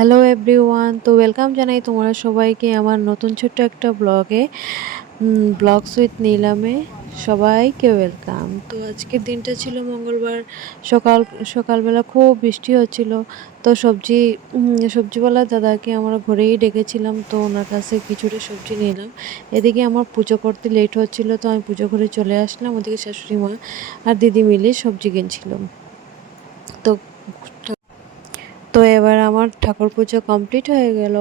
Hello everyone, তো welcome জানাই তোমরা সবাইকে আমার নতুন ছোট্ট একটা ব্লগস উইথ নীলামে সবাইকে ওয়েলকাম। তো আজকের দিনটা ছিল মঙ্গলবার। সকালবেলা খুব বৃষ্টি হচ্ছিল। তো সবজিওয়ালা দাদাকে আমরা ঘরেই ডেকেছিলাম, তো ওনার কাছে কিছুটা সবজি নিলাম। এদিকে আমার পুজো করতে লেট হচ্ছিল, তো আমি পুজো ঘরে চলে আসলাম। ওদিকে শাশুড়ি মা আর দিদি মিলে সবজি কিনছিলাম। তো তো এবার আমার ঠাকুর পুজো কমপ্লিট হয়ে গেল।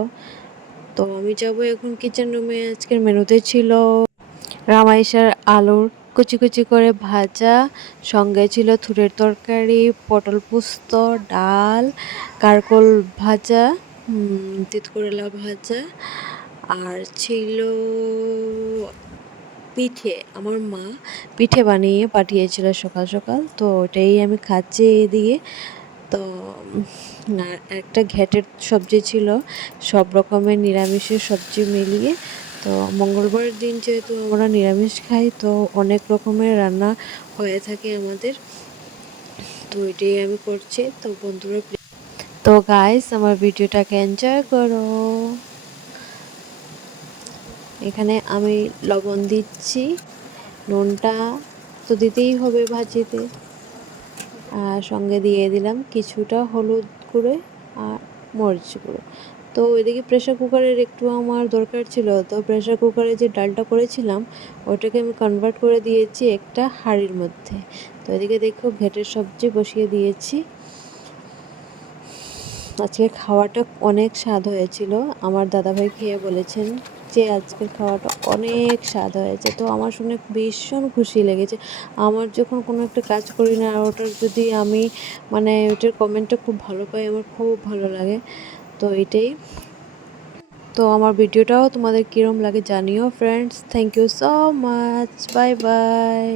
তো আমি যাব এখন কিচেন রুমে। আজকের মেনুতে ছিল রামাইশার আলুর কুচি কুচি করে ভাজা, সঙ্গে ছিল থুরের তরকারি, পটল পোস্ত, ডাল, কারকল ভাজা, তিতকুরেলা ভাজা, আর ছিল পিঠে। আমার মা পিঠে বানিয়ে পাঠিয়েছিল সকাল সকাল, তো ওটাই আমি খাচ্ছি এদিকে। তো আর একটা ঘ্যাটের সবজি ছিল, সব রকমের নিরামিষের সবজি মিলিয়ে। তো মঙ্গলবার দিন যেহেতু আমরা নিরামিষ খাই, তো অনেক রকমের রান্না হয়ে থাকে আমাদের। তো এটাই আমি করছি। তো বন্ধুরা, তো গাইস, আমার ভিডিওটাকে এনজয় করো। এখানে আমি লবণ দিচ্ছি, নুনটা তো দিতেই হবে ভাজিতে, আর সঙ্গে দিয়ে দিলাম কিছুটা হলুদ গুঁড়ো আর মরিচ গুঁড়ো। তো এদিকে প্রেশার কুকারের একটু আমার দরকার ছিল, তো প্রেশার কুকারে যে ডালটা করেছিলাম ওটাকে আমি কনভার্ট করে দিয়েছি একটা হাঁড়ির মধ্যে। তো এদিকে দেখো ঘেটের সবজি বসিয়ে দিয়েছি। আজকে খাওয়াটা অনেক স্বাদ হয়েছিল। আমার দাদাভাই খেয়ে বলেছেন যে আজকের খাওয়াটা অনেক স্বাদ হয়েছে। তো আমার শুনে ভীষণ খুশি লেগেছে। আমার যখন কোনো একটা কাজ করি না, আর ওটার যদি আমি ওটার কমেন্টটা খুব ভালো পাই, আমার খুব ভালো লাগে। তো এটাই। তো আমার ভিডিওটাও তোমাদের কীরকম লাগে জানিও friends. Thank you so much, bye by.